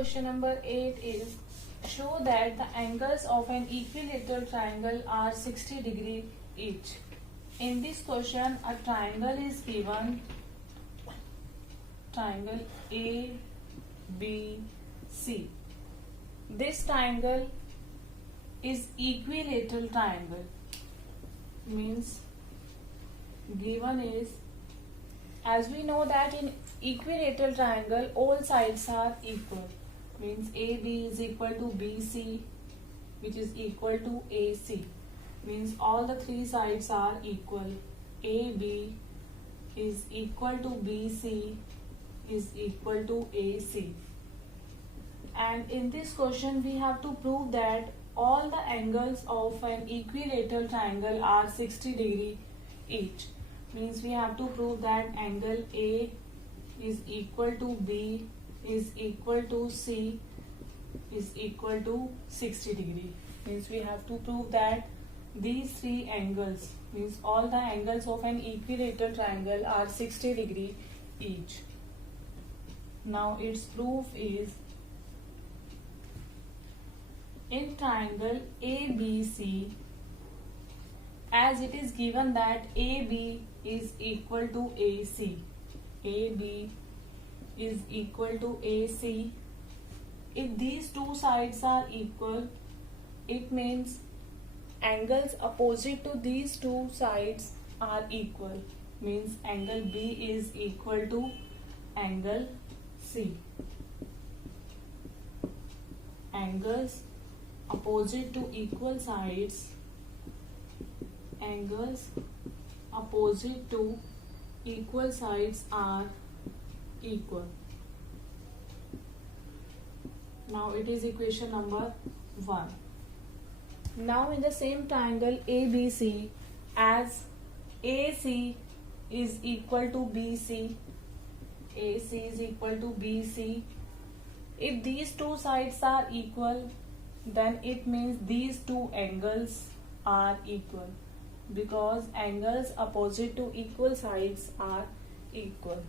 question number 8 is show that the angles of an equilateral triangle are 60 degree each. In this question, a triangle is given, triangle A, B, C. This triangle is equilateral triangle, means given is, as we know that in equilateral triangle all sides are equal, means AB is equal to BC, which is equal to AC, means all the three sides are equal. AB is equal to BC is equal to AC. And in this question we have to prove that all the angles of an equilateral triangle are 60 degree each. Means we have to prove that angle A is equal to B is equal to C is equal to 60 degree. Means we have to prove that these three angles, means all the angles of an equilateral triangle are 60 degree each. Now its proof is, in triangle ABC, as it is given that AB is equal to AC, AB is equal to AC. If these two sides are equal, it means angles opposite to these two sides are equal, means angle B is equal to angle C. Angles opposite to equal sides, angles opposite to equal sides are equal. Now it is equation number 1. Now in the same triangle ABC, as AC is equal to BC, AC is equal to BC, if these two sides are equal, then it means these two angles are equal, because angles opposite to equal sides are equal.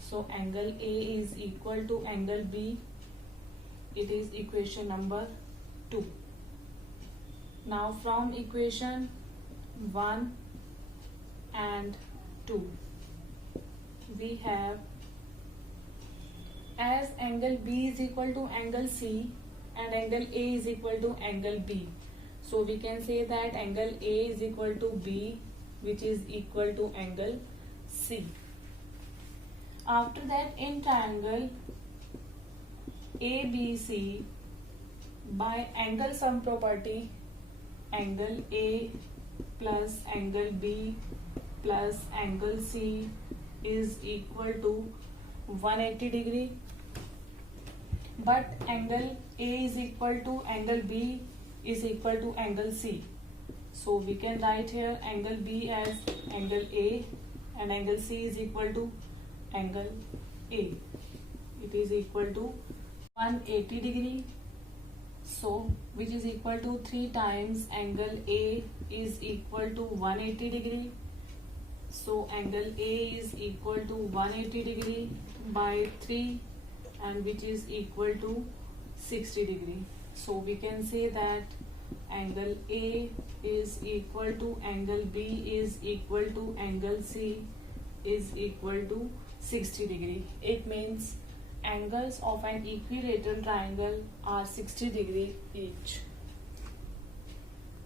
So angle A is equal to angle B. It is equation number 2. Now from equation 1 and 2, we have, as angle B is equal to angle C and angle A is equal to angle B, so we can say that angle A is equal to B, which is equal to angle C. After that, in triangle ABC, by angle sum property, angle A plus angle B plus angle C is equal to 180 degree. But angle A is equal to angle B is equal to angle C. So we can write here angle B as angle A and angle C is equal to angle A. It is equal to 180 degree. So which is equal to 3 times angle A is equal to 180 degree. So angle A is equal to 180 degree by 3, and which is equal to 60 degree. So we can say that angle A is equal to angle B is equal to angle C is equal to 60 degree. It means angles of an equilateral triangle are 60 degree each.